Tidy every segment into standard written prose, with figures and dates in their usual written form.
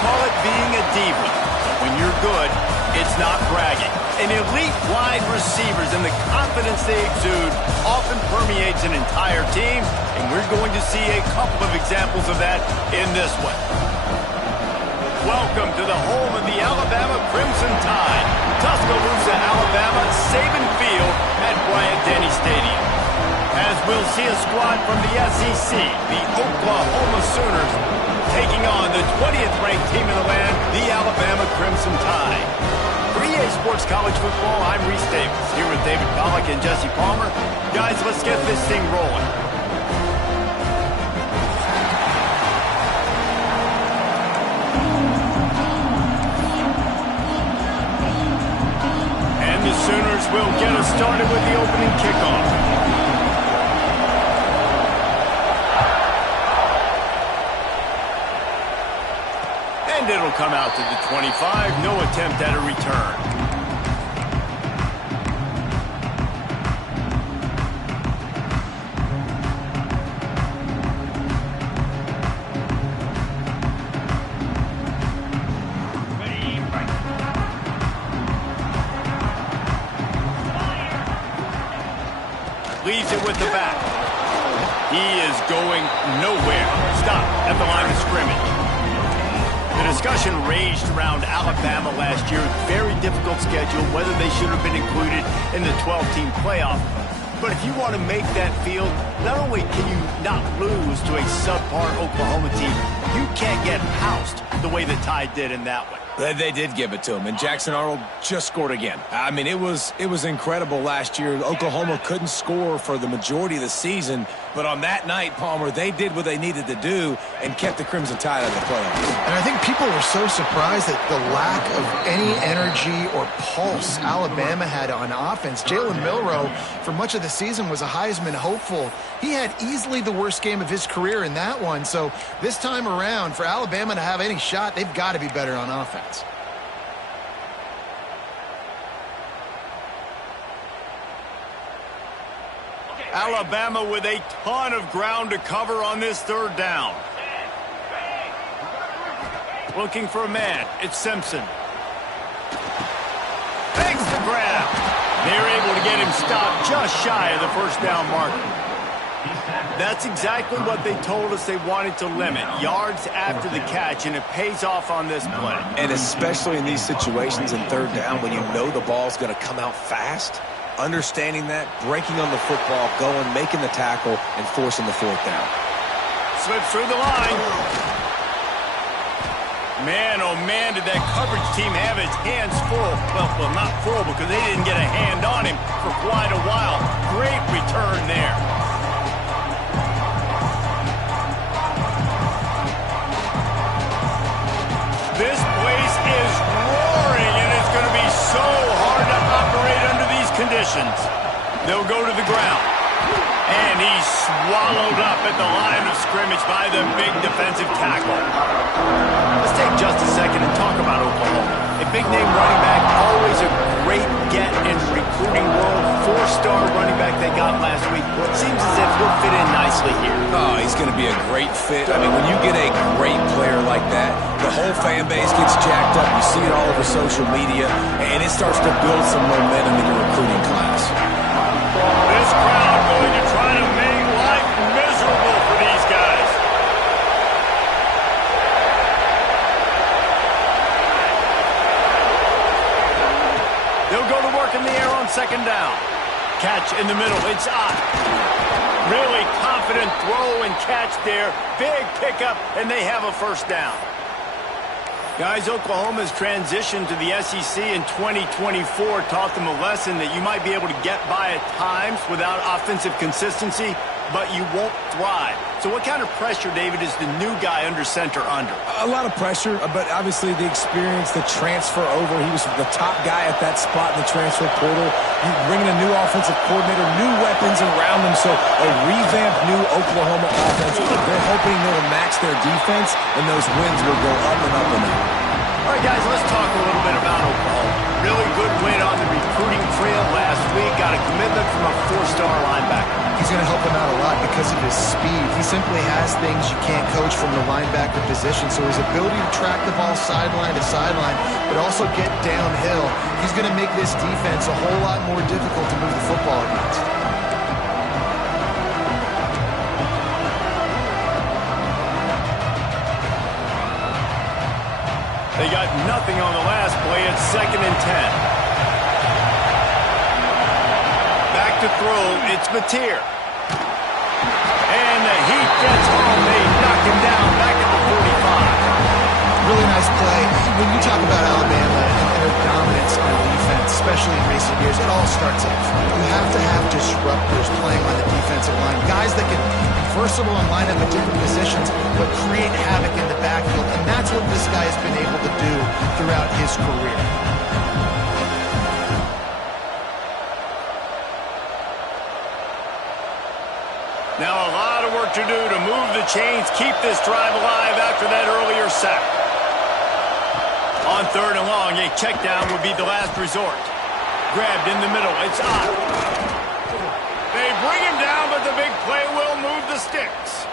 call it being a diva. But when you're good, it's not bragging. And elite wide receivers and the confidence they exude often permeates an entire team, and we're going to see a couple of examples of that in this one. Welcome to the home of the Alabama Crimson Tide, Tuscaloosa, Alabama, Saban Field at Bryant-Denny Stadium. As we'll see a squad from the SEC, the Oklahoma Sooners, taking on the 20th ranked team in the land, the Alabama Crimson Tide. For EA Sports College Football, I'm Reese Davis, here with David Packlj and Jesse Palmer. Guys, let's get this thing rolling. And the Sooners will get us started with the opening kickoff. And it'll come out to the 25. No attempt at a return. Leaves it with the back. He is going nowhere. Stop at the line of scrimmage. The discussion raged around Alabama last year. Very difficult schedule, whether they should have been included in the 12-team playoff. But if you want to make that field, not only can you not lose to a subpar Oklahoma team, you can't get housed the way the Tide did in that one. They did give it to him, and Jackson Arnold just scored again. I mean, it was incredible last year. Oklahoma couldn't score for the majority of the season, but on that night, Palmer, they did what they needed to do and kept the Crimson Tide out of the playoffs. And I think people were so surprised at the lack of any energy or pulse Alabama had on offense. Jalen Milroe, for much of the season, was a Heisman hopeful. He had easily the worst game of his career in that one, so this time around, for Alabama to have any shot, they've got to be better on offense. Alabama with a ton of ground to cover on this third down. Looking for a man. It's Simpson. Takes the grab. They're able to get him stopped just shy of the first down marker. That's exactly what they told us they wanted to limit. Yards after the catch, and it pays off on this play. And especially in these situations in third down when you know the ball's going to come out fast, understanding that, breaking on the football, going, making the tackle, and forcing the fourth down. Slips through the line. Man, oh man, did that coverage team have its hands full. Well, not full because they didn't get a hand on him for quite a while. Great return there. This place is roaring, and it's going to be so hard to operate under these conditions. They'll go to the ground. And he's swallowed up at the line of scrimmage by the big defensive tackle. Let's take just a second and talk about Oklahoma. A big-name running back, always a great get in recruiting world. Four-star running back they got last week. Seems as if he'll fit in nicely here. Oh, he's going to be a great fit. I mean, when you get a great player like that, the whole fan base gets jacked up. You see it all over social media, and it starts to build some momentum in your recruiting class. This crowd going to try to make life miserable for these guys. They'll go to work in the air on second down. Catch in the middle. It's up. Really confident throw and catch there. Big pickup, and they have a first down. Guys, Oklahoma's transition to the SEC in 2024 taught them a lesson that you might be able to get by at times without offensive consistency, but you won't thrive. So what kind of pressure, David, is the new guy under center under? A lot of pressure, but obviously the experience, the transfer over. He was the top guy at that spot in the transfer portal. You bring in a new offensive coordinator, new weapons around them, so a revamped new Oklahoma offense. They're hoping they'll match their defense, and those wins will go up and up and up. All right, guys, let's talk a little bit about Oklahoma. Really good win on the recruiting trail last week. Got a commitment from a four-star linebacker. He's is going to help him out a lot because of his speed. He simply has things you can't coach from the linebacker position. So his ability to track the ball sideline to sideline, but also get downhill, he's going to make this defense a whole lot more difficult to move the football against. They got nothing on the last play. It's 2nd and 10. Back to throw. It's Mateer. And the Heat gets home. They knock him down back at the 45. Really nice play. When you talk about Alabama and their dominance on defense, especially in recent years, it all starts up front. You have to have disruptors playing on the defensive line, guys that can be versatile and line up at different positions, but create havoc in the backfield, and that's what this guy has been able to do throughout his career. Now a lot of work to do to move the chains, keep this drive alive after that earlier sack. On 3rd and long, a check down would be the last resort. Grabbed in the middle, it's Ott. They bring him down, but the big play will move the sticks.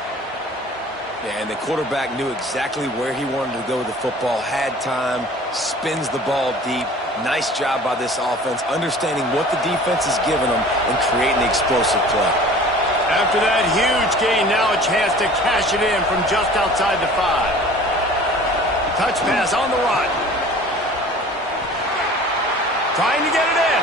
Yeah, and the quarterback knew exactly where he wanted to go with the football, had time, spins the ball deep. Nice job by this offense, understanding what the defense is giving them and creating the explosive play. After that huge gain, now a chance to cash it in from just outside the 5. Touch pass on the run. Trying to get it in.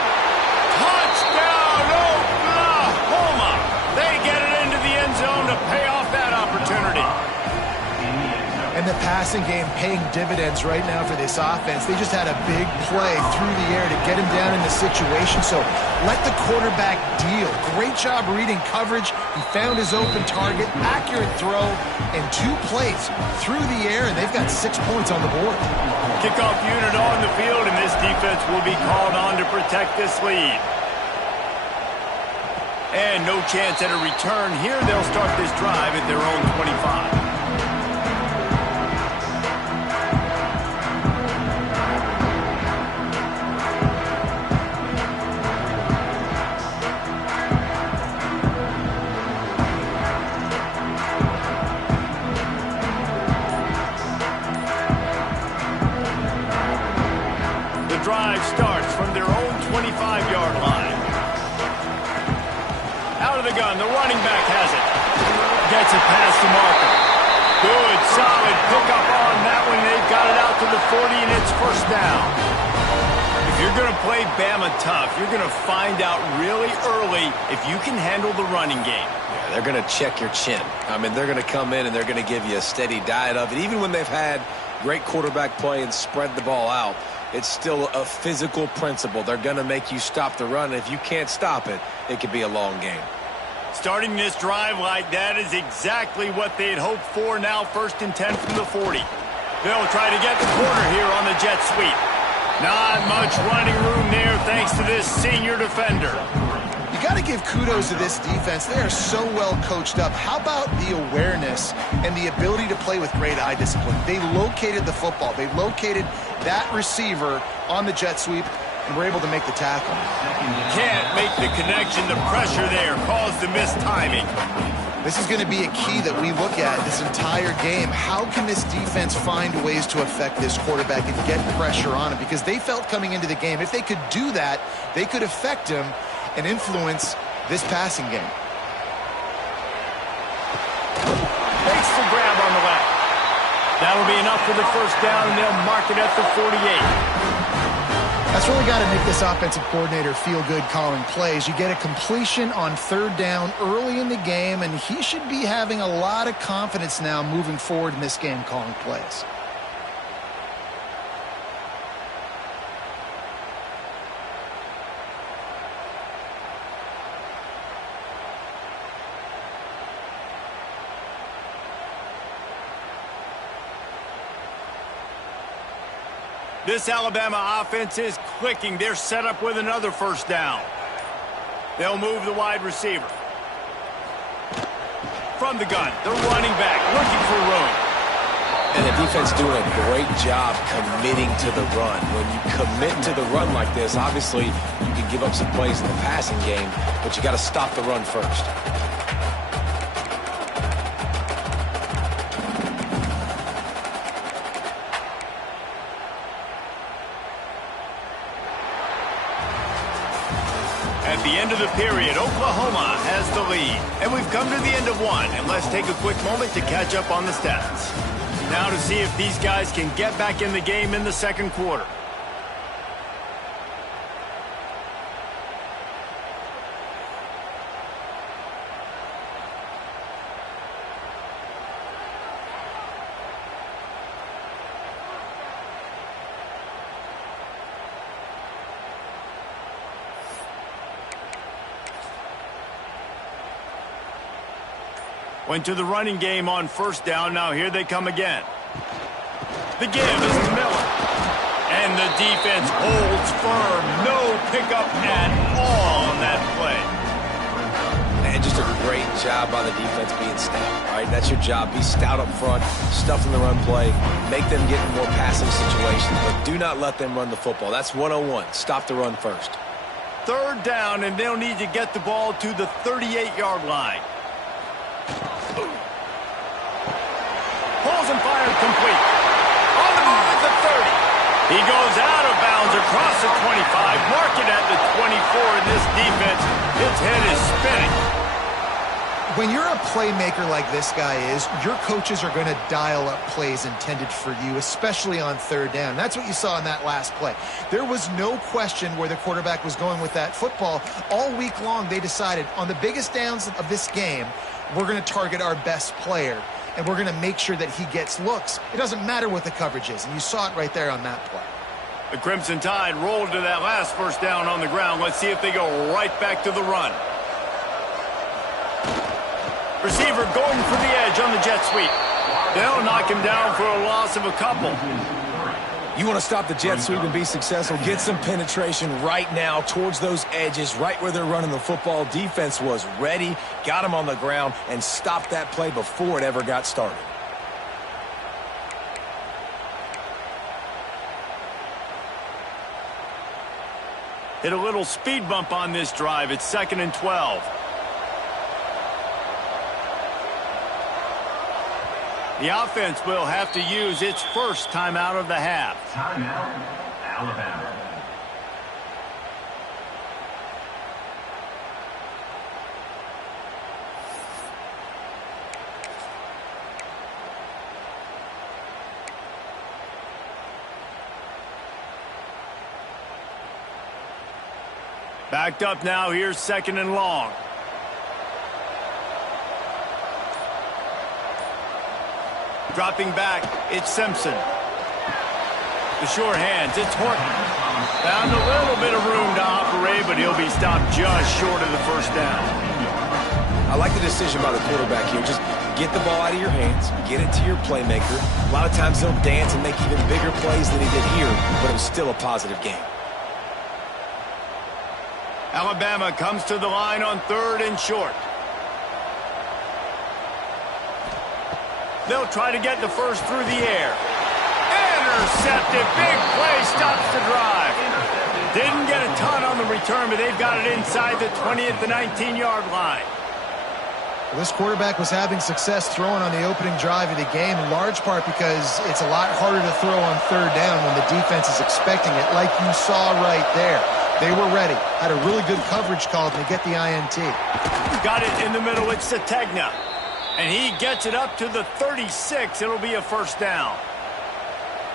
Touchdown, Oklahoma! They get it into the end zone to pay off that opportunity. And the passing game paying dividends right now for this offense. They just had a big play through the air to get him down in the situation. So let the quarterback deal. Great job reading coverage. He found his open target, accurate throw, and 2 plays through the air, and they've got 6 points on the board. Kickoff unit on the field, and this defense will be called on to protect this lead. And no chance at a return here. They'll start this drive at their own 25. Drive starts from their own 25-yard line. Out of the gun, the running back has it. Gets it past the marker. Good, solid pickup on that one. They've got it out to the 40, and it's 1st down. If you're going to play Bama tough, you're going to find out really early if you can handle the running game. Yeah, they're going to check your chin. I mean, they're going to come in and they're going to give you a steady diet of it. Even when they've had great quarterback play and spread the ball out, it's still a physical principle. They're going to make you stop the run. If you can't stop it, it could be a long game. Starting this drive like that is exactly what they'd hoped for. Now 1st and 10 from the 40. They'll try to get the corner here on the jet sweep. Not much running room there thanks to this senior defender. You got to give kudos to this defense. They are so well coached up. How about the awareness and the ability to play with great eye discipline? They located the football. They located that receiver on the jet sweep and were able to make the tackle. Can't make the connection. The pressure there caused the missed timing. This is going to be a key that we look at this entire game. How can this defense find ways to affect this quarterback and get pressure on him? Because they felt coming into the game, if they could do that, they could affect him and influence this passing game. Makes the grab on the left. That'll be enough for the 1st down, and they'll mark it at the 48. That's really got to make this offensive coordinator feel good calling plays. You get a completion on 3rd down early in the game, and he should be having a lot of confidence now moving forward in this game calling plays. This Alabama offense is clicking. They're set up with another 1st down. They'll move the wide receiver. From the gun, the running back looking for room. And the defense doing a great job committing to the run. When you commit to the run like this, obviously you can give up some plays in the passing game, but you got to stop the run first. At the end of the period, Oklahoma has the lead. And we've come to the end of one. And let's take a quick moment to catch up on the stats. Now to see if these guys can get back in the game in the second quarter. Went to the running game on first down. Now here they come again. The give is to Miller. And the defense holds firm. No pickup at all on that play. And just a great job by the defense being stout, right? That's your job. Be stout up front, stuff in the run play, make them get in more passing situations, but do not let them run the football. That's 101. Stop the run first. Third down, and they'll need to get the ball to the 38-yard line. Pulls and fired complete. On the move at the 30. He goes out of bounds across the 25. Mark it at the 24. And this defense, its head is spinning. When you're a playmaker like this guy is, your coaches are going to dial up plays intended for you, especially on third down. That's what you saw in that last play. There was no question where the quarterback was going with that football. All week long, they decided on the biggest downs of this game, we're going to target our best player, and we're going to make sure that he gets looks. It doesn't matter what the coverage is, and you saw it right there on that play. The Crimson Tide rolled to that last first down on the ground. Let's see if they go right back to the run. Receiver going for the edge on the jet sweep. They'll knock him down for a loss of a couple. You want to stop the jet sweep and be successful, get some penetration right now towards those edges, right where they're running the football. Defense was ready, got him on the ground, and stopped that play before it ever got started. Hit a little speed bump on this drive. It's 2nd and 12. The offense will have to use its first timeout of the half. Timeout, Alabama. Backed up now. Here's 2nd and long. Dropping back, it's Simpson. The sure hands, it's Horton. Found a little bit of room to operate, but he'll be stopped just short of the first down. I like the decision by the quarterback here. Just get the ball out of your hands, get it to your playmaker. A lot of times he'll dance and make even bigger plays than he did here, but it was still a positive game. Alabama comes to the line on 3rd and short. They'll try to get the first through the air. Intercepted. Big play stops the drive. Didn't get a ton on the return, but they've got it inside the 20 at the 19-yard line. Well, this quarterback was having success throwing on the opening drive of the game, in large part because it's a lot harder to throw on third down when the defense is expecting it, like you saw right there. They were ready. Had a really good coverage call to get the INT. Got it in the middle. It's Sategna. And he gets it up to the 36. It'll be a first down.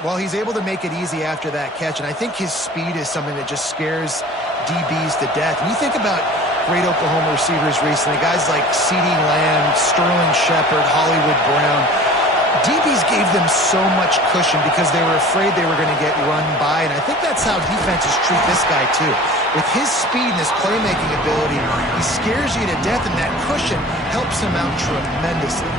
Well, he's able to make it easy after that catch, and I think his speed is something that just scares DBs to death. When you think about great Oklahoma receivers recently, guys like CeeDee Lamb, Sterling Shepard, Hollywood Brown, DBs gave them so much cushion because they were afraid they were going to get run by, and I think that's how defenses treat this guy too. With his speed and his playmaking ability, he scares you to death, and that cushion helps him out tremendously.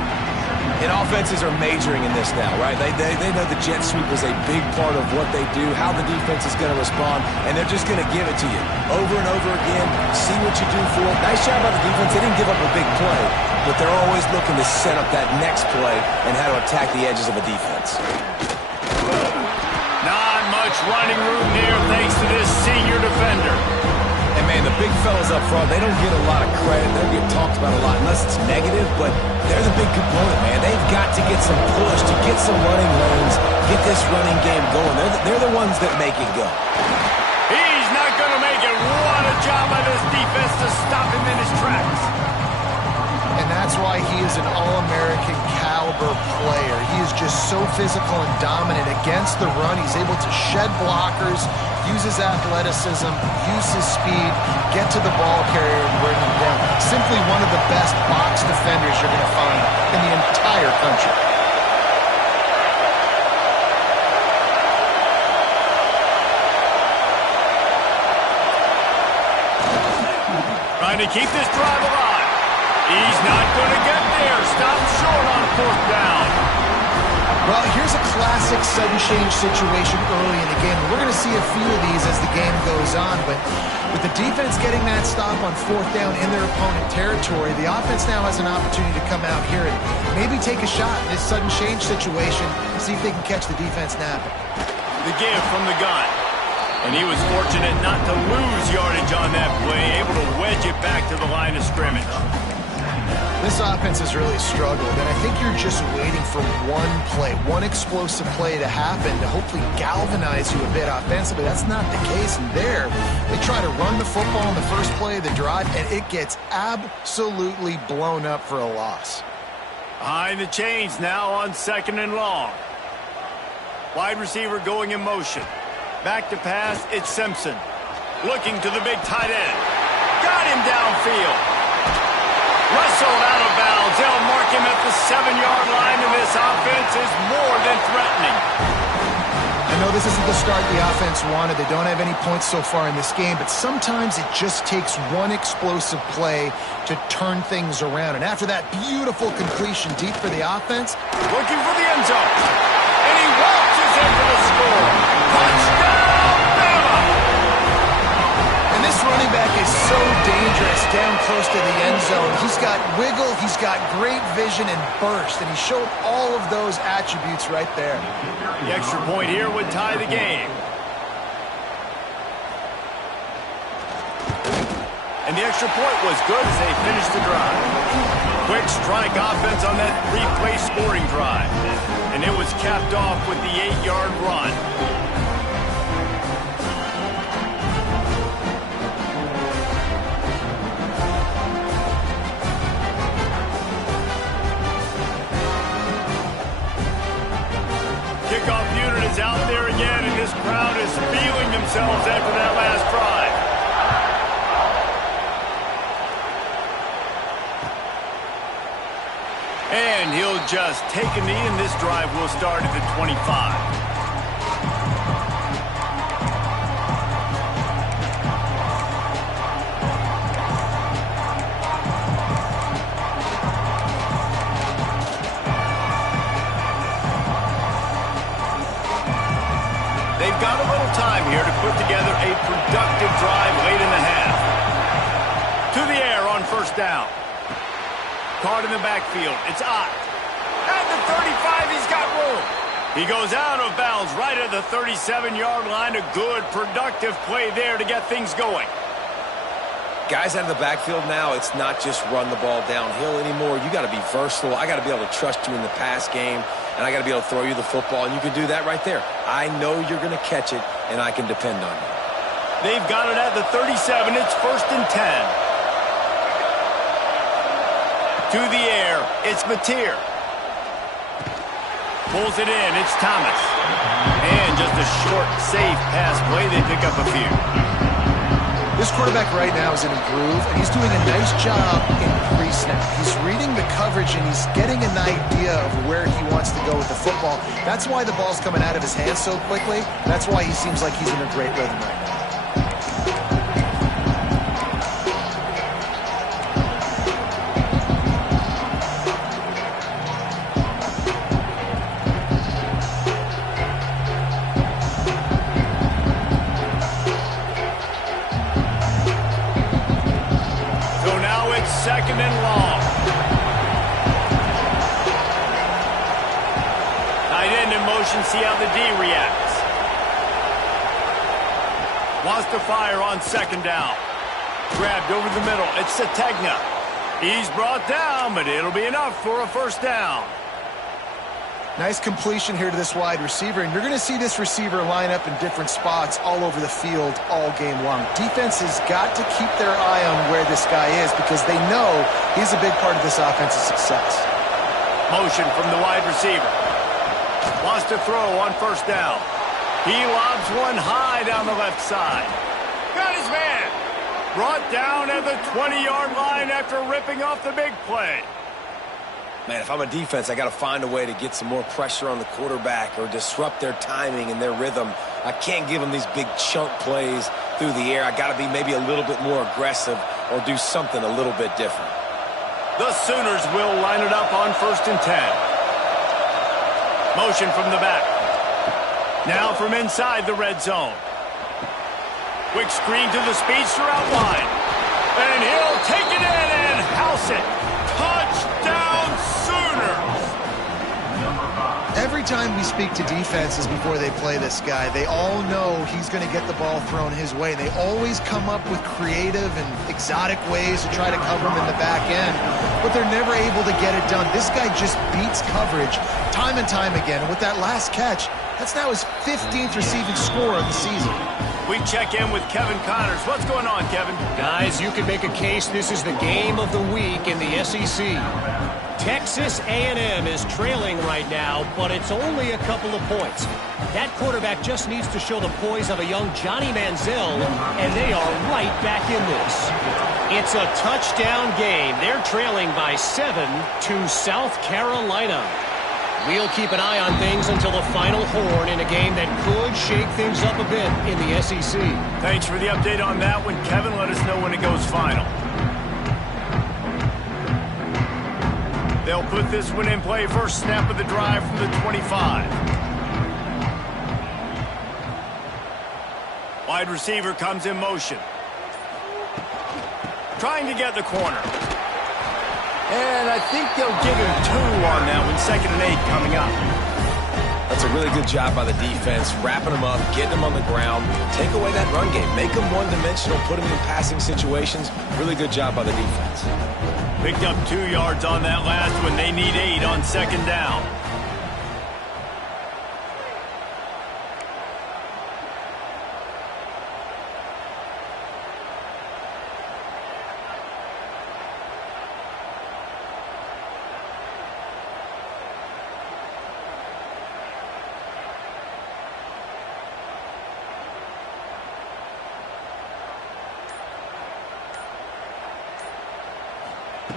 And offenses are majoring in this now, right? They know the jet sweep is a big part of what they do, how the defense is going to respond, and they're just going to give it to you over and over again, see what you do for it. Nice job by the defense. They didn't give up a big play, but they're always looking to set up that next play and how to attack the edges of a defense. Not much running room there thanks to this senior defender. And, man, the big fellas up front, they don't get a lot of credit. They don't get talked about a lot unless it's negative, but they're the big component, man. They've got to get some push, to get some running lanes, get this running game going. They're the ones that make it go. He's not going to make it. What a job by this defense to stop him in his tracks. And that's why he is an All-American caliber player. He is just so physical and dominant against the run. He's able to shed blockers, use his athleticism, use his speed, get to the ball carrier and bring him down. Simply one of the best box defenders you're going to find in the entire country. Trying to keep this drive alive. He's not going to get there. Stop short on 4th down. Well, here's a classic sudden change situation early in the game. We're going to see a few of these as the game goes on, but with the defense getting that stop on 4th down in their opponent territory, the offense now has an opportunity to come out here and maybe take a shot in this sudden change situation, see if they can catch the defense napping. The give from the gun. And he was fortunate not to lose yardage on that play, able to wedge it back to the line of scrimmage. This offense has really struggled, and I think you're just waiting for one play, one explosive play to happen to hopefully galvanize you a bit offensively. That's not the case, and there, they try to run the football in the first play of the drive, and it gets absolutely blown up for a loss. Behind the chains now on 2nd and long. Wide receiver going in motion. Back to pass, it's Simpson. Looking to the big tight end. Got him downfield. Wrestled out of bounds. They'll mark him at the 7-yard line, and this offense is more than threatening. I know this isn't the start the offense wanted. They don't have any points so far in this game, but sometimes it just takes one explosive play to turn things around. And after that beautiful completion deep for the offense, looking for the end zone. And he waltzes in for the score. Touchdown, Bama! And this running back is so dangerous down close to the end zone. He's got wiggle, he's got great vision and burst, and he showed all of those attributes right there. The extra point here would tie the game. And the extra point was good as they finished the drive. Quick strike offense on that 3-play scoring drive. And it was capped off with the 8-yard run. Kickoff unit is out there again, and this crowd is feeling themselves after that last drive. And he'll just take a knee, and this drive will start at the 25. They've got a little time here to put together a productive drive late in the half. To the air on 1st down. Caught in the backfield. It's Ott. At the 35, he's got room. He goes out of bounds right at the 37-yard line. A good, productive play there to get things going. Guys out of the backfield now, it's not just run the ball downhill anymore. You got to be versatile. I got to be able to trust you in the pass game, and I got to be able to throw you the football, and you can do that right there. I know you're going to catch it, and I can depend on you. They've got it at the 37. It's 1st and 10. To the air, it's Mateer. Pulls it in, it's Thomas. And just a short, safe pass play. They pick up a few. This quarterback right now is in a groove, and he's doing a nice job in pre-snap. He's reading the coverage, and he's getting an idea of where he wants to go with the football. That's why the ball's coming out of his hands so quickly. That's why he seems like he's in a great rhythm right now. Wants to fire on second down. Grabbed over the middle. It's Sategna. He's brought down, but it'll be enough for a first down. Nice completion here to this wide receiver, and you're going to see this receiver line up in different spots all over the field all game long. Defense has got to keep their eye on where this guy is because they know he's a big part of this offense's success. Motion from the wide receiver. Wants to throw on first down. He lobs one high down the left side. Got his man. Brought down at the 20-yard line after ripping off the big play. Man, if I'm a defense, I got to find a way to get some more pressure on the quarterback or disrupt their timing and their rhythm. I can't give them these big chunk plays through the air. I got to be maybe a little bit more aggressive or do something a little bit different. The Sooners will line it up on 1st and 10. Motion from the back. Now from inside the red zone. Quick screen to the speedster out wide. And he'll take it in and house it. Touchdown Sooners! Every time we speak to defenses before they play this guy, they all know he's going to get the ball thrown his way. They always come up with creative and exotic ways to try to cover him in the back end, but they're never able to get it done. This guy just beats coverage time and time again. And with that last catch, that's now his 15th receiving score of the season. We check in with Kevin Connors. What's going on, Kevin? Guys, you can make a case this is the game of the week in the SEC. Texas A&M is trailing right now, but it's only a couple of points. That quarterback just needs to show the poise of a young Johnny Manziel, and they are right back in this. It's a touchdown game. They're trailing by 7 to South Carolina. We'll keep an eye on things until the final horn in a game that could shake things up a bit in the SEC. Thanks for the update on that one, Kevin. Let us know when it goes final. They'll put this one in play. First snap of the drive from the 25. Wide receiver comes in motion. Trying to get the corner. And I think they'll give him 2 on that one. 2nd and 8 coming up. That's a really good job by the defense, wrapping them up, getting them on the ground, take away that run game, make them one-dimensional, put them in passing situations. Really good job by the defense. Picked up 2 yards on that last one. They need 8 on 2nd down.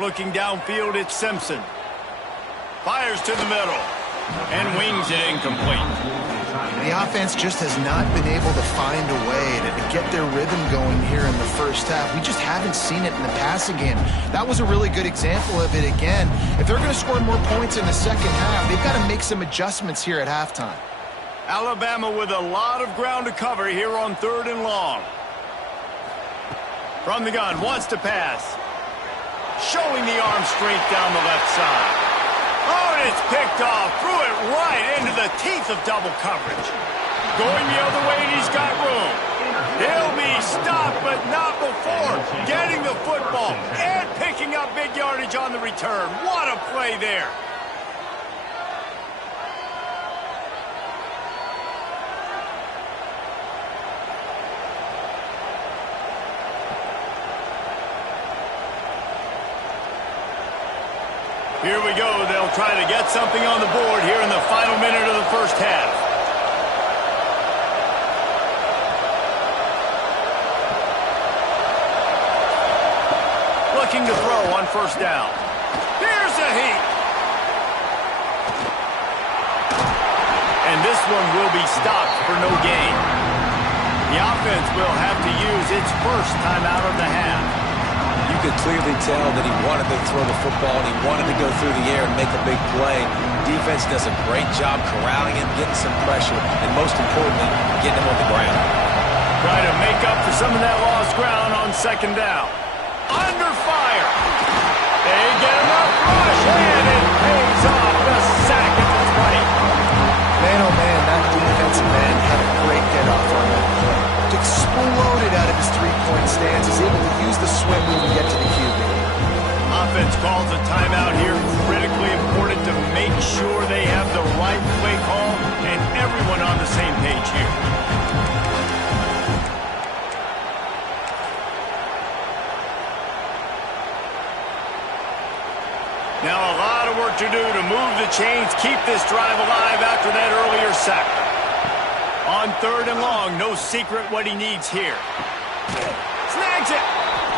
Looking downfield, it's Simpson. Fires to the middle. And wings it incomplete. The offense just has not been able to find a way to get their rhythm going here in the first half. We just haven't seen it in the passing game. That was a really good example of it again. If they're going to score more points in the second half, they've got to make some adjustments here at halftime. Alabama with a lot of ground to cover here on 3rd and long. From the gun, wants to pass. Showing the arm strength down the left side. Oh, and it's picked off. Threw it right into the teeth of double coverage. Going the other way, and he's got room. He'll be stopped, but not before getting the football and picking up big yardage on the return. What a play there. Here we go. They'll try to get something on the board here in the final minute of the first half. Looking to throw on first down. Here's a heat. And this one will be stopped for no gain. The offense will have to use its first timeout of the half. You could clearly tell that he wanted to throw the football and he wanted to go through the air and make a big play. Defense does a great job corralling him, getting some pressure, and most importantly, getting him on the ground. Try to make up for some of that lost ground on 2nd down. Under fire. They get him up, rush, and it pays off. The sack at the 20. Man, oh man, that defensive man had a great get off on that play. To explode calls a timeout here. Critically important to make sure they have the right play call and everyone on the same page here. Now a lot of work to do to move the chains, keep this drive alive after that earlier sack. On 3rd and long, no secret what he needs here. Snags it.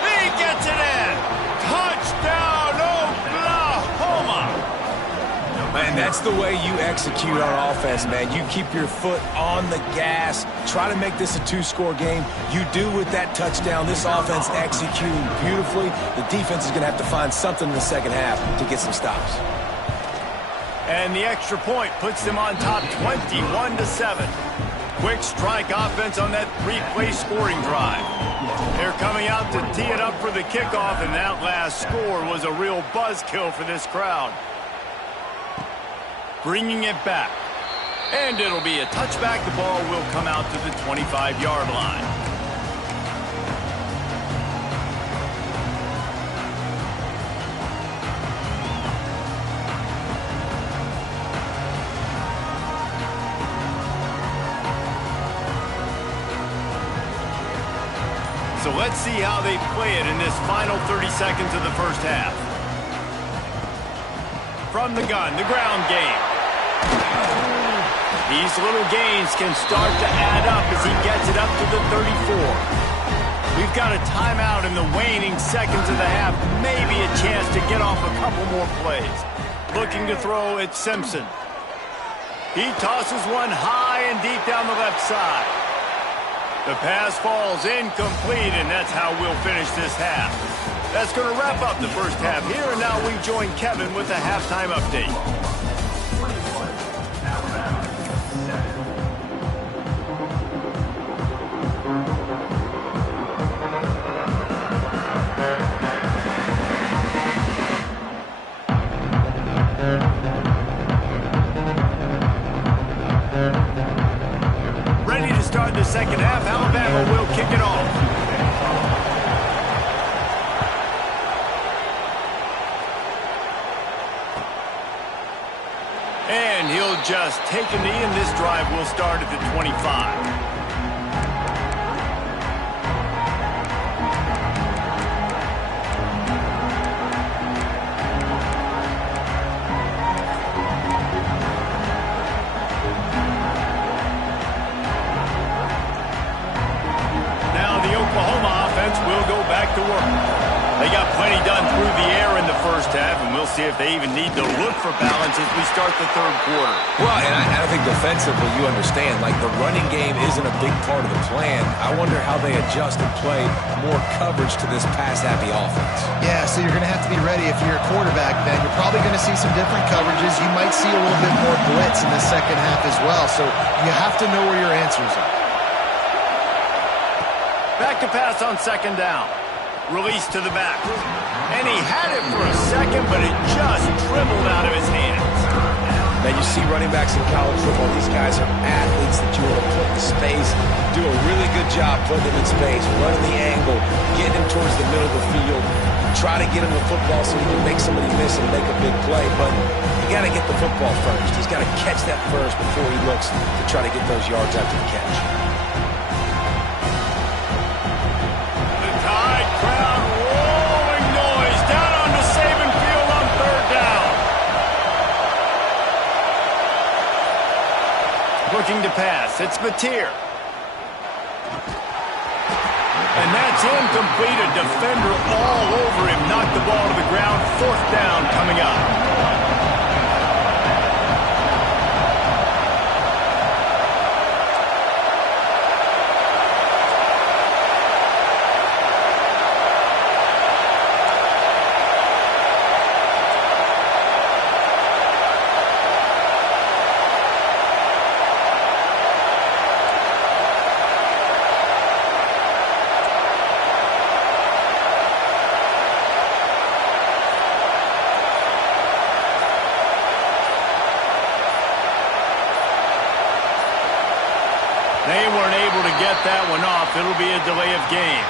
He gets it in. Touchdown, Oklahoma. Man, that's the way you execute on offense, man. You keep your foot on the gas. Try to make this a 2-score game. You do with that touchdown. This offense executing beautifully. The defense is going to have to find something in the second half to get some stops. And the extra point puts them on top 21-7. Quick strike offense on that 3-play scoring drive. They're coming out to tee it up for the kickoff, and that last score was a real buzzkill for this crowd. Bringing it back. And it'll be a touchback. The ball will come out to the 25-yard line. So let's see how they play it in this final 30 seconds of the first half. From the gun, the ground game. These little gains can start to add up as he gets it up to the 34. We've got a timeout in the waning seconds of the half. Maybe a chance to get off a couple more plays. Looking to throw at Simpson. He tosses one high and deep down the left side. The pass falls incomplete, and that's how we'll finish this half. That's going to wrap up the first half here, and now we join Kevin with a halftime update. Ready to start the second half. Alabama will kick it off. And he'll just take a knee, and this drive will start at the 25. Oklahoma offense will go back to work. They got plenty done through the air in the first half, and we'll see if they even need to look for balance as we start the third quarter. Well, and I think defensively, you understand, like the running game isn't a big part of the plan. I wonder how they adjust and play more coverage to this pass-happy offense. Yeah, so you're going to have to be ready if you're a quarterback then. You're probably going to see some different coverages. You might see a little bit more blitz in the second half as well, so you have to know where your answers are. Back to pass on second down. Release to the back. And he had it for a second, but it just dribbled out of his hands. Now you see running backs in college football, these guys are athletes that you want to put in space, do a really good job putting them in space, running the angle, getting them towards the middle of the field, try to get him the football so he can make somebody miss and make a big play, but you got to get the football first. He's got to catch that first before he looks to try to get those yards after the catch. Crowd rolling noise down onto Saban Field on third down. Looking to pass. It's Mateer. And that's incomplete. A defender all over him. Knocked the ball to the ground. Fourth down coming up. They weren't able to get that one off. It'll be a delay of game.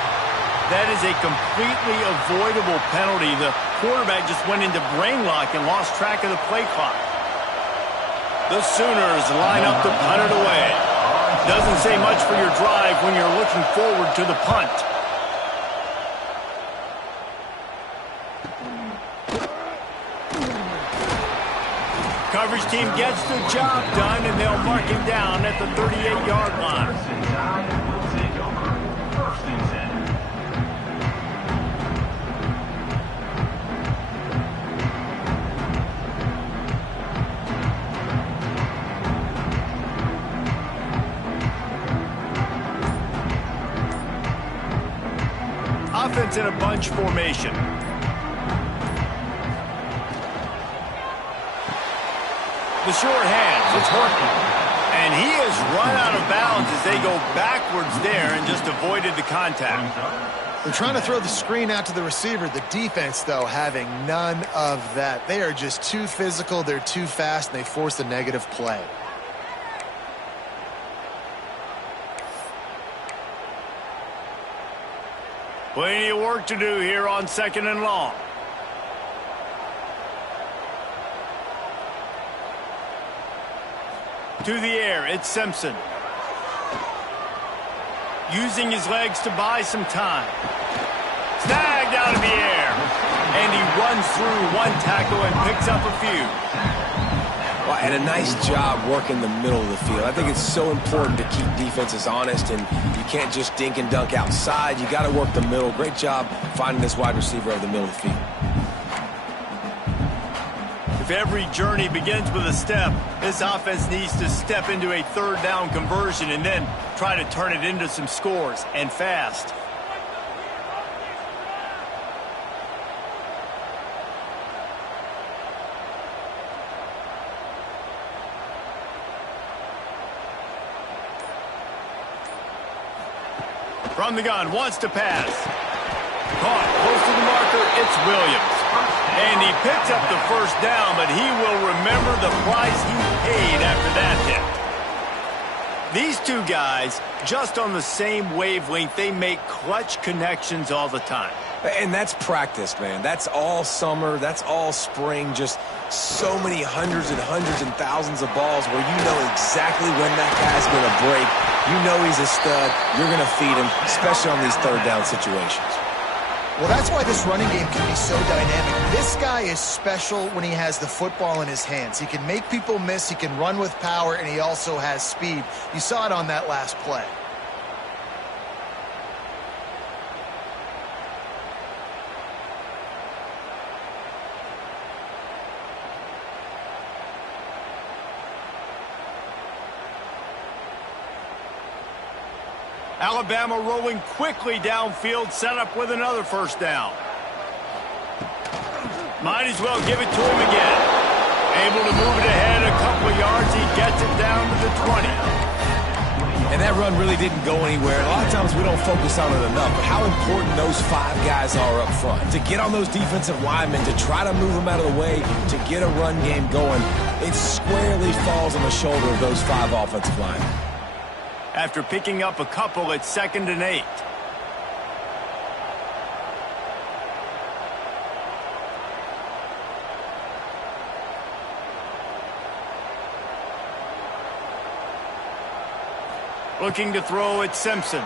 That is a completely avoidable penalty. The quarterback just went into brain lock and lost track of the play clock. The Sooners line up to punt it away. Doesn't say much for your drive when you're looking forward to the punt. Coverage team gets the job done, and they'll mark him down at the 38-yard line. Offense in a bunch formation. The short hands, it's Horton. And he has run out of bounds as they go backwards there and just avoided the contact. They're trying to throw the screen out to the receiver. The defense, though, having none of that. They are just too physical, they're too fast, and they force a negative play. Plenty of work to do here on 2nd and long. To the air, it's Simpson. Using his legs to buy some time. Snagged out of the air. And he runs through one tackle and picks up a few. Well, and a nice job working the middle of the field. I think it's so important to keep defenses honest, and you can't just dink and dunk outside. You got to work the middle. Great job finding this wide receiver over the middle of the field. If every journey begins with a step, this offense needs to step into a 3rd down conversion and then try to turn it into some scores, and fast. From the gun, wants to pass. Caught, close to the marker, it's Williams. And he picks up the 1st down, but he will remember the price he paid after that hit. These two guys, just on the same wavelength, they make clutch connections all the time. And that's practice, man. That's all summer. That's all spring. Just so many hundreds and thousands of balls where you know exactly when that guy's going to break. You know he's a stud. You're going to feed him, especially on these 3rd down situations. Well, that's why this running game can be so dynamic. This guy is special when he has the football in his hands. He can make people miss, he can run with power, and he also has speed. You saw it on that last play. Alabama rolling quickly downfield, set up with another 1st down. Might as well give it to him again. Able to move it ahead a couple of yards. He gets it down to the 20. And that run really didn't go anywhere. A lot of times we don't focus on it enough, but how important those 5 guys are up front. To get on those defensive linemen, to try to move them out of the way, to get a run game going, it squarely falls on the shoulder of those 5 offensive linemen. After picking up a couple at 2nd and 8. Looking to throw at Simpson.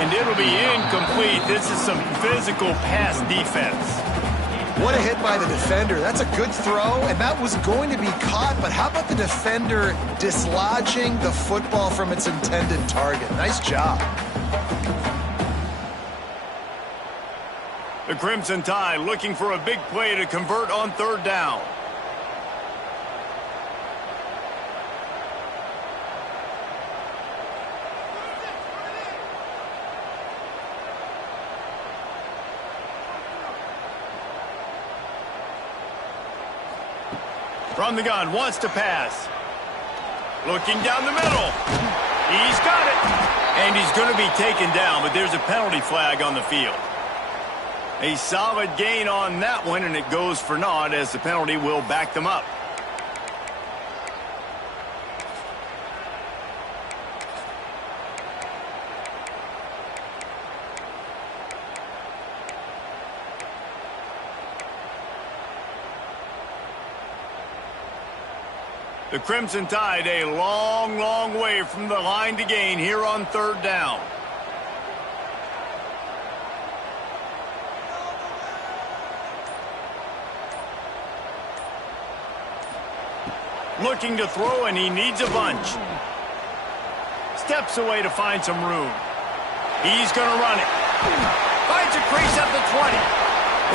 And it'll be incomplete. This is some physical pass defense. What a hit by the defender. That's a good throw, and that was going to be caught, but how about the defender dislodging the football from its intended target? Nice job. The Crimson Tide looking for a big play to convert on 3rd down. From the gun, wants to pass. Looking down the middle. He's got it. And he's going to be taken down, but there's a penalty flag on the field. A solid gain on that one, and it goes for naught as the penalty will back them up. The Crimson Tide a long, long way from the line to gain here on 3rd down. Looking to throw, and he needs a bunch. Steps away to find some room. He's going to run it. Finds a crease at the 20.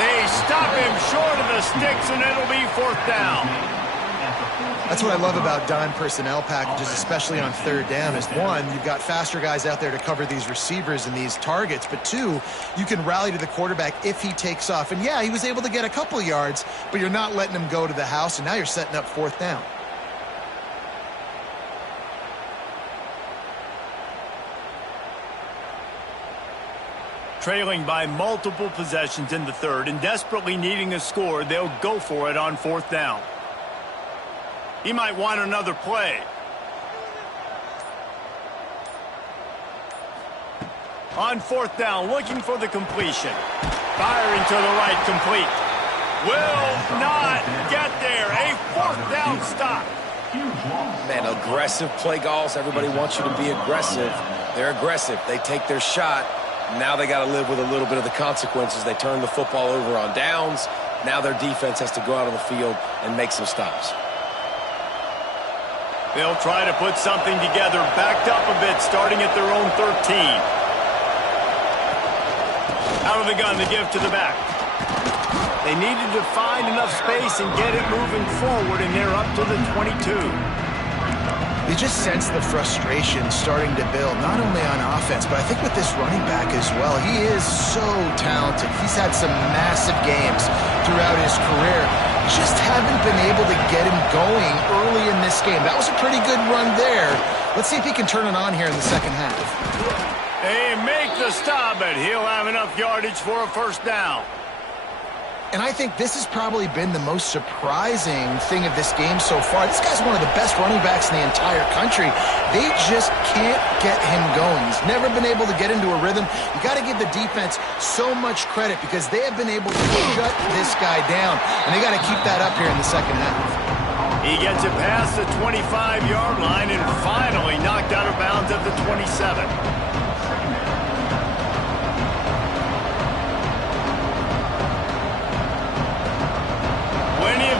They stop him short of the sticks, and it'll be 4th down. That's what I love about dime personnel packages, especially on 3rd down, is one, you've got faster guys out there to cover these receivers and these targets, but two, you can rally to the quarterback if he takes off. And yeah, he was able to get a couple yards, but you're not letting him go to the house, and now you're setting up 4th down. Trailing by multiple possessions in the 3rd and desperately needing a score, they'll go for it on 4th down. He might want another play. On 4th down, looking for the completion. Firing to the right, complete. Will not get there. A 4th down stop. Man, aggressive play calls. Everybody wants you to be aggressive. They're aggressive. They take their shot. Now they got to live with a little bit of the consequences. They turn the football over on downs. Now their defense has to go out on the field and make some stops. They'll try to put something together, backed up a bit, starting at their own 13. Out of the gun, the give to the back. They needed to find enough space and get it moving forward, and they're up to the 22. You just sense the frustration starting to build, not only on offense, but I think with this running back as well. He is so talented. He's had some massive games throughout his career. Just haven't been able to get him going early in this game. That was a pretty good run there. Let's see if he can turn it on here in the second half. They make the stop, but he'll have enough yardage for a 1st down. And I think this has probably been the most surprising thing of this game so far. This guy's one of the best running backs in the entire country. They just can't get him going. He's never been able to get into a rhythm. You got to give the defense so much credit because they have been able to shut this guy down. And they got to keep that up here in the second half. He gets it past the 25-yard line and finally knocked out of bounds at the 27.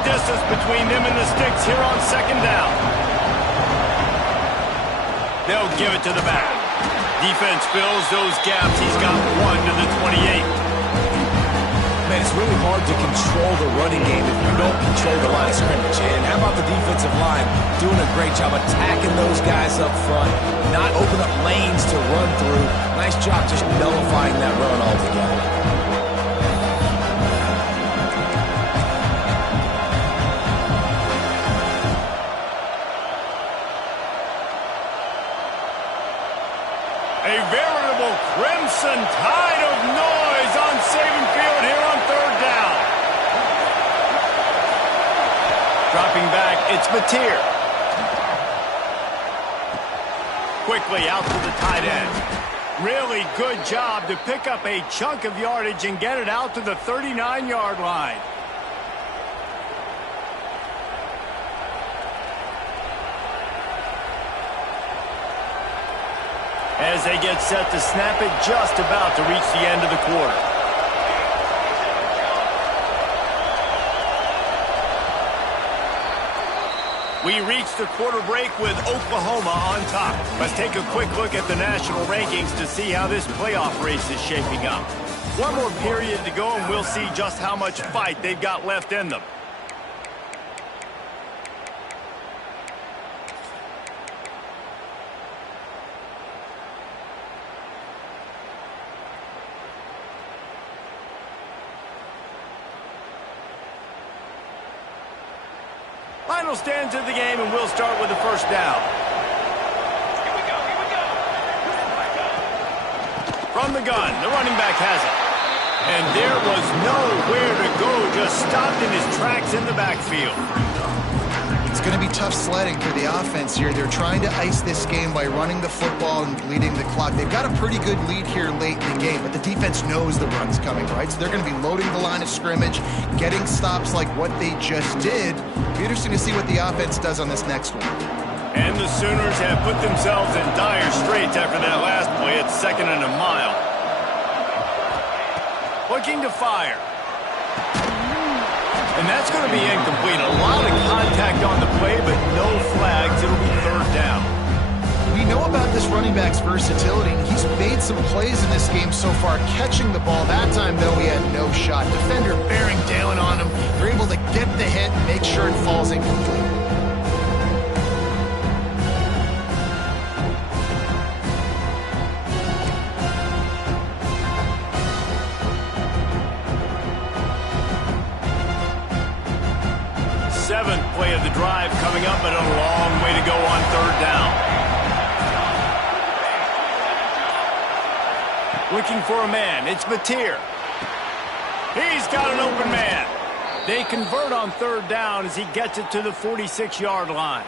Distance between them and the sticks here on 2nd down. They'll give it to the back. Defense fills those gaps. He's got 1 to the 28. Man, it's really hard to control the running game if you don't control the line of scrimmage. And how about the defensive line doing a great job attacking those guys up front, not open up lanes to run through. Nice job just nullifying that run altogether. A veritable crimson tide of noise on Saban Field here on 3rd down. Dropping back, it's Mateer. Quickly out to the tight end. Really good job to pick up a chunk of yardage and get it out to the 39-yard line. As they get set to snap it, just about to reach the end of the quarter. We reach the quarter break with Oklahoma on top. Let's take a quick look at the national rankings to see how this playoff race is shaping up. One more period to go, and we'll see just how much fight they've got left in them. Final stands of the game, and we'll start with the 1st down. Here we go. From the gun, the running back has it. And there was nowhere to go, just stopped in his tracks in the backfield. it's going to be tough sledding for the offense here. They're trying to ice this game by running the football and bleeding the clock. They've got a pretty good lead here late in the game, but the defense knows the run's coming, right? So they're going to be loading the line of scrimmage, getting stops like what they just did. Be interesting to see what the offense does on this next one. And the Sooners have put themselves in dire straits after that last play at 2nd and a mile. Looking to fire. And that's going to be incomplete. A lot of contact on the play, but no flags. It'll be 3rd down. We know about this running back's versatility. He's made some plays in this game so far, catching the ball. That time, though, he had no shot. Defender bearing down on him. They're able to get the hit and make sure it falls incomplete. Seventh play of the drive coming up, but a long way to go on 3rd down. Looking for a man. It's Mateer. He's got an open man. They convert on 3rd down as he gets it to the 46-yard line.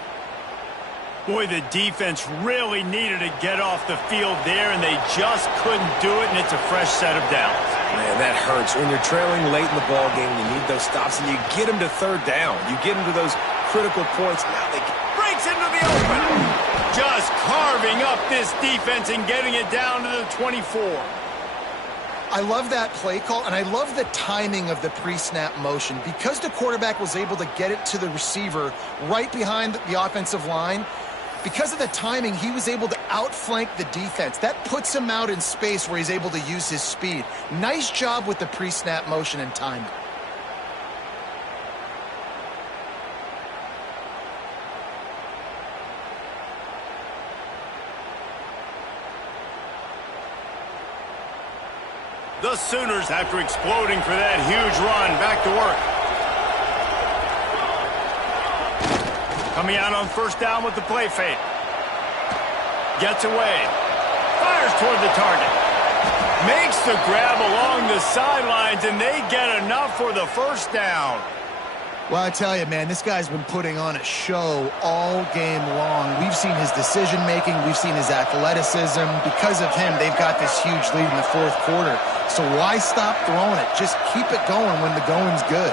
Boy, the defense really needed to get off the field there, and they just couldn't do it, and it's a fresh set of downs. Man, that hurts. When you're trailing late in the ball game, you need those stops, and you get them to 3rd down. You get them to those critical points. Now they Breaks into the open. Just carving up this defense and getting it down to the 24. I love that play call, and I love the timing of the pre-snap motion. Because the quarterback was able to get it to the receiver right behind the offensive line, because of the timing, he was able to outflank the defense. That puts him out in space where he's able to use his speed. Nice job with the pre-snap motion and timing. The Sooners, after exploding for that huge run, back to work. Coming out on 1st down with the play fake. Gets away. Fires toward the target. Makes the grab along the sidelines, and they get enough for the 1st down. Well, I tell you, man, this guy's been putting on a show all game long. We've seen his decision-making. We've seen his athleticism. Because of him, they've got this huge lead in the 4th quarter. So why stop throwing it? Just keep it going when the going's good.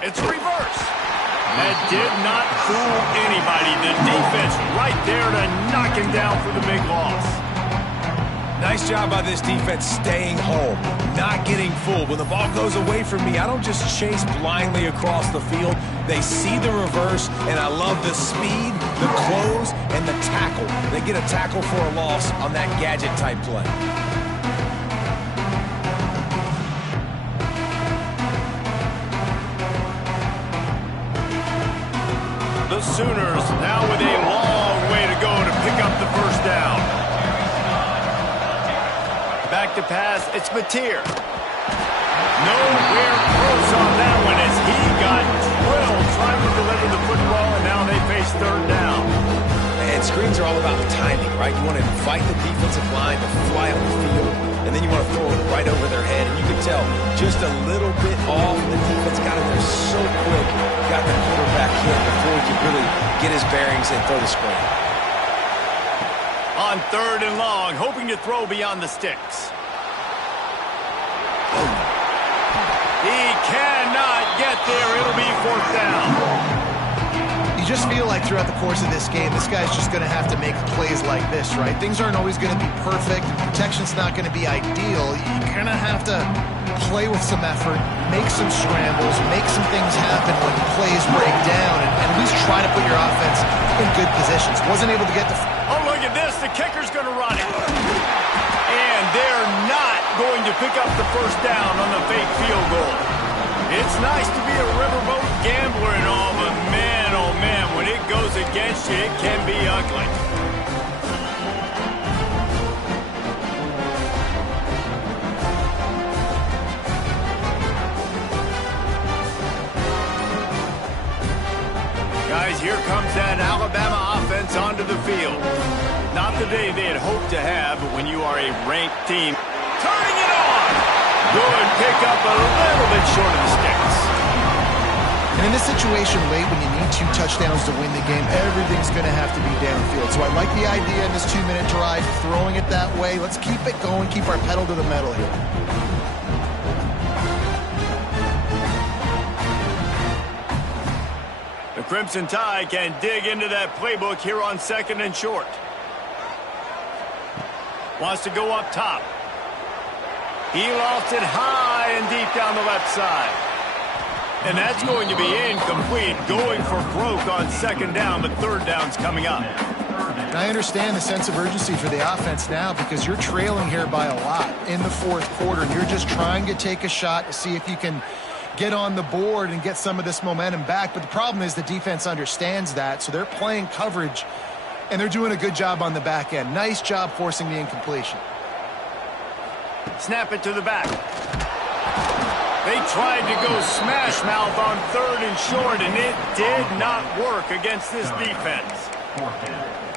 It's reverse. That did not fool anybody. The defense right there to knock him down for the big loss. Nice job by this defense staying home, not getting fooled. When the ball goes away from me, I don't just chase blindly across the field. They see the reverse, and I love the speed, the close, and the tackle. They get a tackle for a loss on that gadget-type play. The Sooners now with a long way to go to pick up the 1st down. Back to pass, it's Mateer. Nowhere close on that one as he got drilled trying to deliver the football, and now they face 3rd down. And screens are all about the timing, right? You want to invite the defensive line to fly on the field, and then you want to throw it right over their head. And you can tell just a little bit off. The defense got in there so quick, got the quarterback hit before he could really get his bearings and throw the screen. On 3rd and long, hoping to throw beyond the sticks. He cannot get there. It'll be 4th down. You just feel like throughout the course of this game, this guy's just going to have to make plays like this, right? Things aren't always going to be perfect. Protection's not going to be ideal. You're going to have to play with some effort, make some scrambles, make some things happen when plays break down, and at least try to put your offense in good positions. Wasn't able to get the... Oh, look at this. The kicker's going to run it. And they're not going to pick up the 1st down on the fake field goal. It's nice to be a riverboat gambler and all, but man, oh man, when it goes against you, it can be ugly. Guys, here comes that Alabama offense onto the field. Not the day they had hoped to have, but when you are a ranked team, turning it on! Good pickup, a little bit short of the sticks. And in this situation late, when you need 2 touchdowns to win the game, everything's going to have to be downfield. So I like the idea in this 2-minute drive, throwing it that way. Let's keep it going, keep our pedal to the metal here. The Crimson Tide can dig into that playbook here on 2nd and short. Wants to go up top. He lofts it high and deep down the left side. And that's going to be incomplete, going for broke on 2nd down, but 3rd down's coming up. And I understand the sense of urgency for the offense now because you're trailing here by a lot in the 4th quarter, and you're just trying to take a shot to see if you can get on the board and get some of this momentum back. But the problem is the defense understands that, so they're playing coverage, and they're doing a good job on the back end. Nice job forcing the incompletion. Snap it to the back. They tried to go smash mouth on 3rd and short, and it did not work against this defense.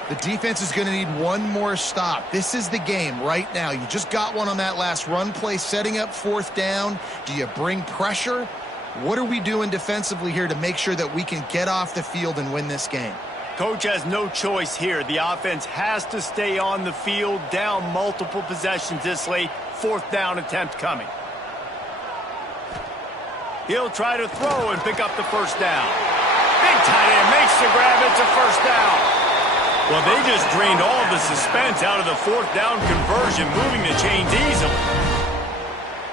The defense is going to need one more stop. This is the game right now. You just got one on that last run play, setting up 4th down. Do you bring pressure? What are we doing defensively here to make sure that we can get off the field and win this game? Coach has no choice here. The offense has to stay on the field, down multiple possessions this late. 4th down attempt coming. He'll try to throw and pick up the 1st down. Big tight end makes the grab. It's a 1st down. Well, they just drained all the suspense out of the 4th down conversion, moving the chains easily.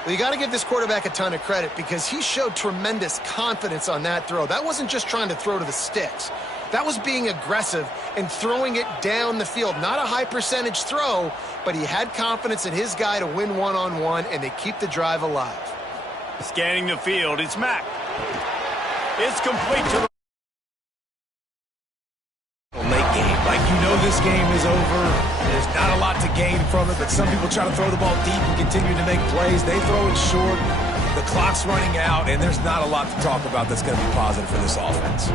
Well, you got to give this quarterback a ton of credit because he showed tremendous confidence on that throw. That wasn't just trying to throw to the sticks. That was being aggressive and throwing it down the field. Not a high percentage throw, but he had confidence in his guy to win one-on-one, and they keep the drive alive. Scanning the field, it's Mack. It's complete to the late game. Like, you know this game is over. There's not a lot to gain from it, but some people try to throw the ball deep and continue to make plays. They throw it short. The clock's running out, and there's not a lot to talk about that's going to be positive for this offense.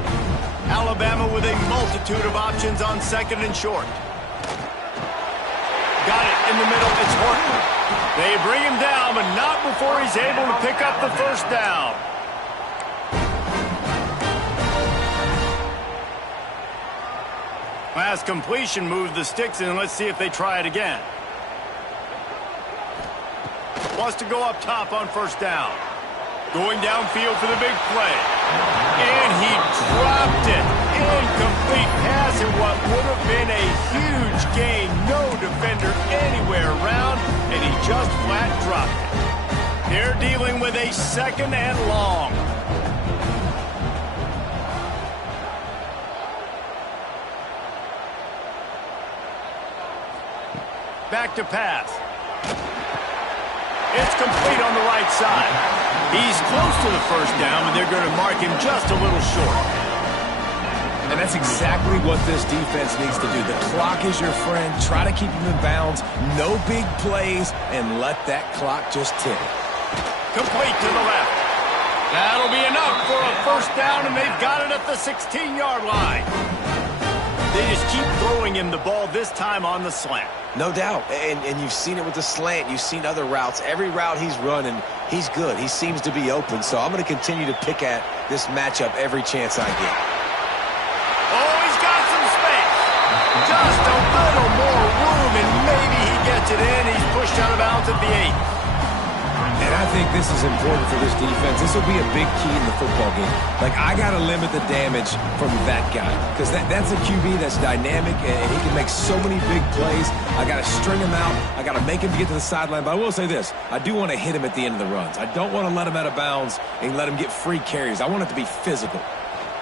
Alabama with a multitude of options on 2nd and short. Got it in the middle. It's Horton. They bring him down, but not before he's able to pick up the 1st down. Last completion moved the sticks in. Let's see if they try it again. Wants to go up top on 1st down. Going downfield for the big play. And he dropped it. Incomplete pass in what would have been a huge gain. No defender anywhere around, and he just flat dropped it. They're dealing with a 2nd and long. Back to pass. It's complete on the right side. He's close to the 1st down, but they're going to mark him just a little short. And that's exactly what this defense needs to do. The clock is your friend. Try to keep him in bounds. No big plays, and let that clock just tick. Complete to the left. That'll be enough for a 1st down, and they've got it at the 16-yard line. They just keep throwing him the ball, this time on the slant. No doubt, and you've seen it with the slant. You've seen other routes. Every route he's running, he's good. He seems to be open, so I'm going to continue to pick at this matchup every chance I get. Oh, he's got some space. Just a little more room, and maybe he gets it in. He's pushed out of bounds at the 8. And I think this is important for this defense. This will be a big key in the football game. Like, I got to limit the damage from that guy because that's a QB that's dynamic, and he can make so many big plays. I got to string him out. I got to make him get to the sideline. But I will say this. I do want to hit him at the end of the runs. I don't want to let him out of bounds and let him get free carries. I want it to be physical.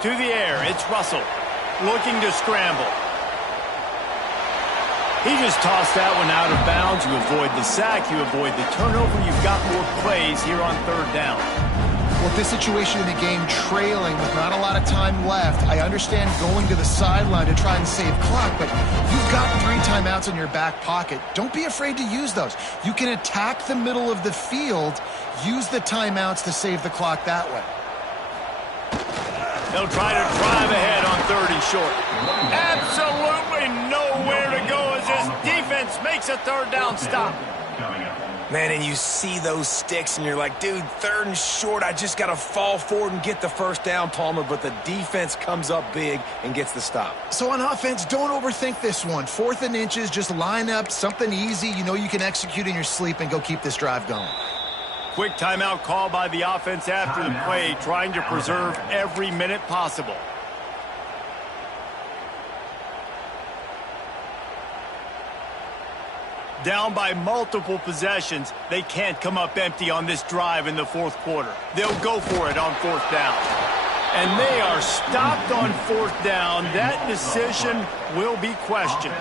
To the air, it's Russell looking to scramble. He just tossed that one out of bounds. You avoid the sack. You avoid the turnover. You've got more plays here on 3rd down. Well, this situation in the game, trailing with not a lot of time left, I understand going to the sideline to try and save clock, but you've got 3 timeouts in your back pocket. Don't be afraid to use those. You can attack the middle of the field, use the timeouts to save the clock that way. They'll try to drive ahead on 3rd and short. Absolutely nowhere to go as this defense throws, makes a third down stop. Man, and you see those sticks, and you're like, dude, 3rd and short, I just got to fall forward and get the first down, Palmer, but the defense comes up big and gets the stop. So on offense, don't overthink this one. 4th and inches, just line up something easy you know you can execute in your sleep and go keep this drive going. Quick timeout call by the offense after the play, trying to preserve every minute possible. Down by multiple possessions, they can't come up empty on this drive in the 4th quarter. They'll go for it on 4th down. And they are stopped on 4th down. That decision will be questioned.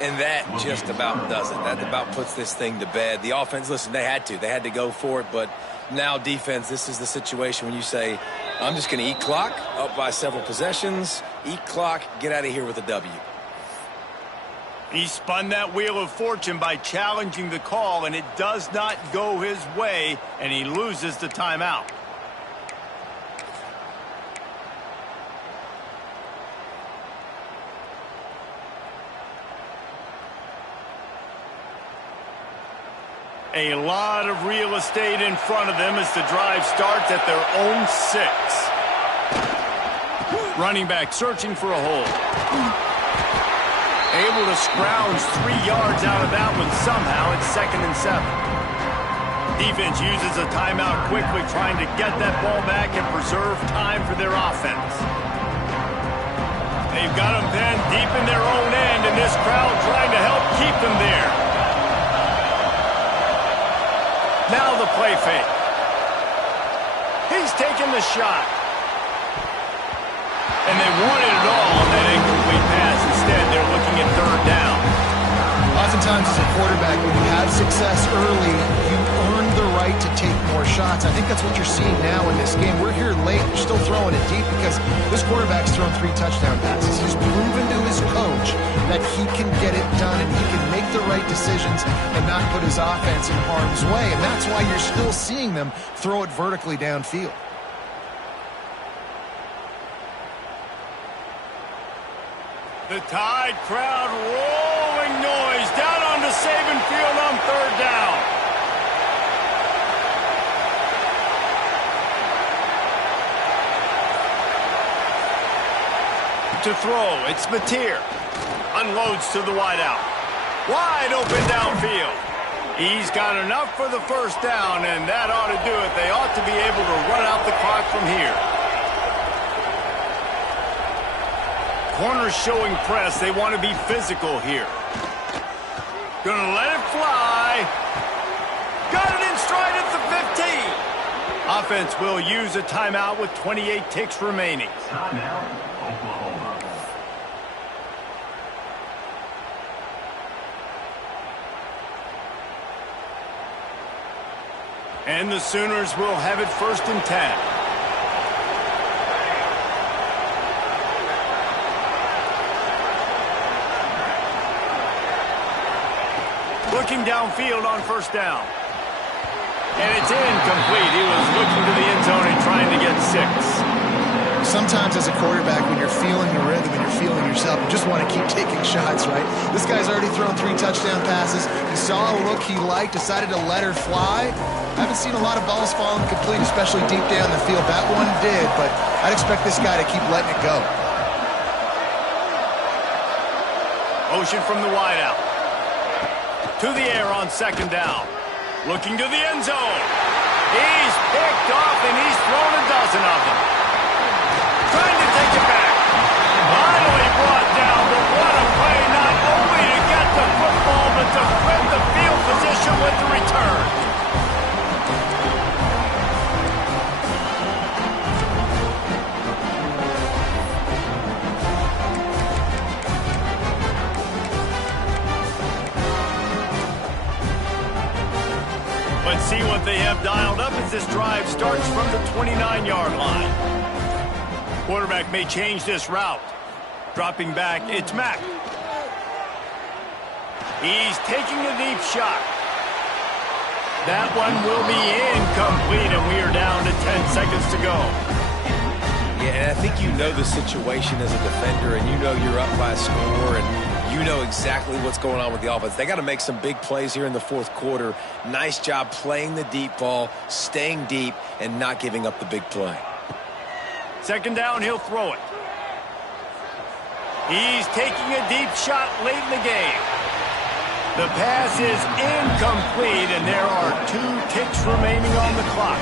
And that just about does it. That about puts this thing to bed. The offense, listen, they had to go for it, but now defense, this is the situation when you say, I'm just going to eat clock, up by several possessions, eat clock, get out of here with a W. He spun that wheel of fortune by challenging the call, and it does not go his way, and he loses the timeout. A lot of real estate in front of them as the drive starts at their own 6. Running back searching for a hole. Able to scrounge 3 yards out of that one somehow. It's 2nd and 7. Defense uses a timeout quickly, trying to get that ball back and preserve time for their offense. They've got them pinned deep in their own end, and this crowd trying to help keep them there. Now the play fake. He's taking the shot. And they wanted it all on that incomplete pass. Instead, they're looking at 3rd down. Oftentimes as a quarterback, when you have success early, you earn the right to take more shots. I think that's what you're seeing now in this game. We're here late, you're still throwing it deep because this quarterback's thrown 3 touchdown passes. He's proven to his coach that he can get it done and he can make the right decisions and not put his offense in harm's way. And that's why you're still seeing them throw it vertically downfield. The Tide crowd rolling noise down onto Saban Field on 3rd down. To throw, it's Mateer. Unloads to the wideout. Wide open downfield. He's got enough for the first down, and that ought to do it. They ought to be able to run out the clock from here. Corners showing press. They want to be physical here. Gonna let it fly. Got it in stride at the 15. Offense will use a timeout with 28 ticks remaining. Timeout, Oklahoma. And the Sooners will have it 1st and 10. Looking downfield on 1st down. And it's incomplete. He was looking to the end zone and trying to get 6. Sometimes as a quarterback, when you're feeling the rhythm and you're feeling yourself, you just want to keep taking shots, right? This guy's already thrown 3 touchdown passes. He saw a look he liked, decided to let her fly. I haven't seen a lot of balls fall incomplete, especially deep down the field. That one did, but I'd expect this guy to keep letting it go. Motion from the wideout. To the air on 2nd down. Looking to the end zone. He's picked off, and he's thrown a dozen of them. Trying to take it back. Finally brought down, but what a play, not only to get the football, but to flip the field position with the return. Let's see what they have dialed up as this drive starts from the 29-yard line. Quarterback may change this route. Dropping back, it's Mack. He's taking a deep shot. That one will be incomplete, and we are down to 10 seconds to go. Yeah, and I think you know the situation as a defender, and you know you're up by a score, and you know exactly what's going on with the offense. They got to make some big plays here in the fourth quarter. Nice job playing the deep ball, staying deep, and not giving up the big play. Second down, he'll throw it. He's taking a deep shot late in the game. The pass is incomplete, and there are 2 ticks remaining on the clock.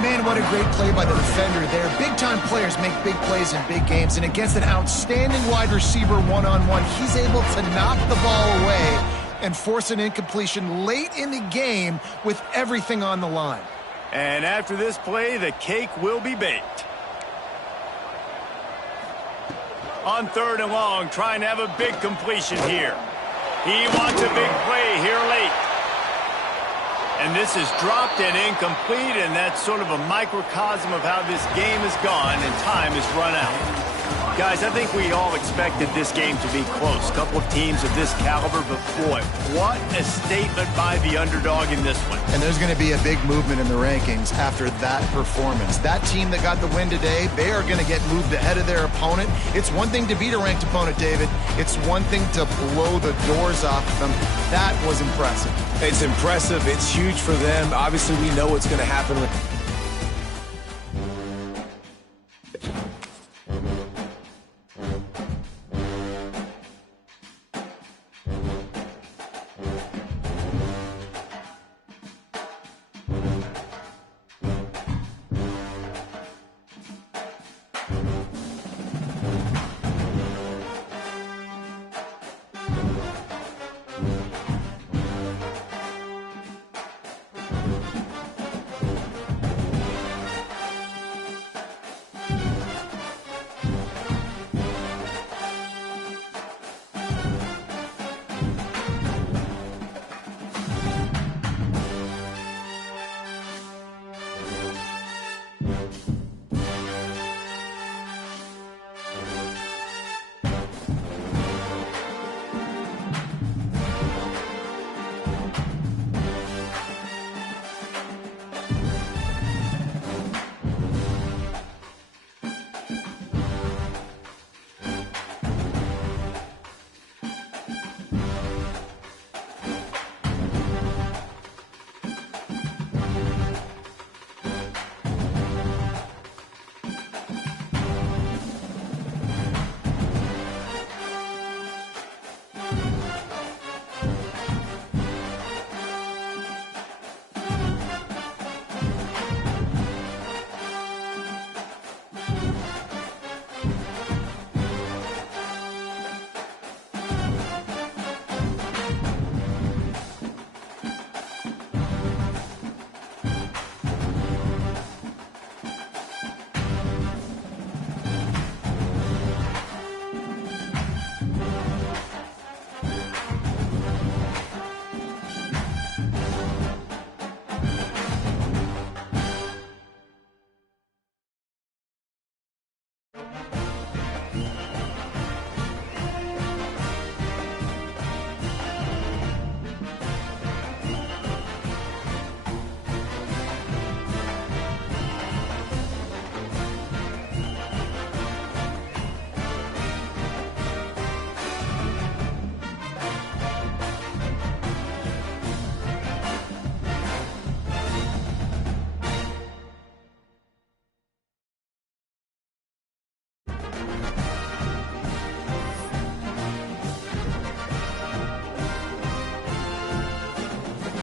Man, what a great play by the defender there. Big-time players make big plays in big games, and against an outstanding wide receiver one-on-one, he's able to knock the ball away and force an incompletion late in the game with everything on the line. And after this play, the cake will be baked. On 3rd and long, trying to have a big completion here. He wants a big play here late. And this is dropped and incomplete, and that's sort of a microcosm of how this game has gone, and time has run out. Guys, I think we all expected this game to be close. A couple of teams of this caliber, but boy, what a statement by the underdog in this one. And there's going to be a big movement in the rankings after that performance. That team that got the win today, they are going to get moved ahead of their opponent. It's one thing to beat a ranked opponent, David. It's one thing to blow the doors off of them. That was impressive. It's impressive. It's huge for them. Obviously, we know what's going to happen with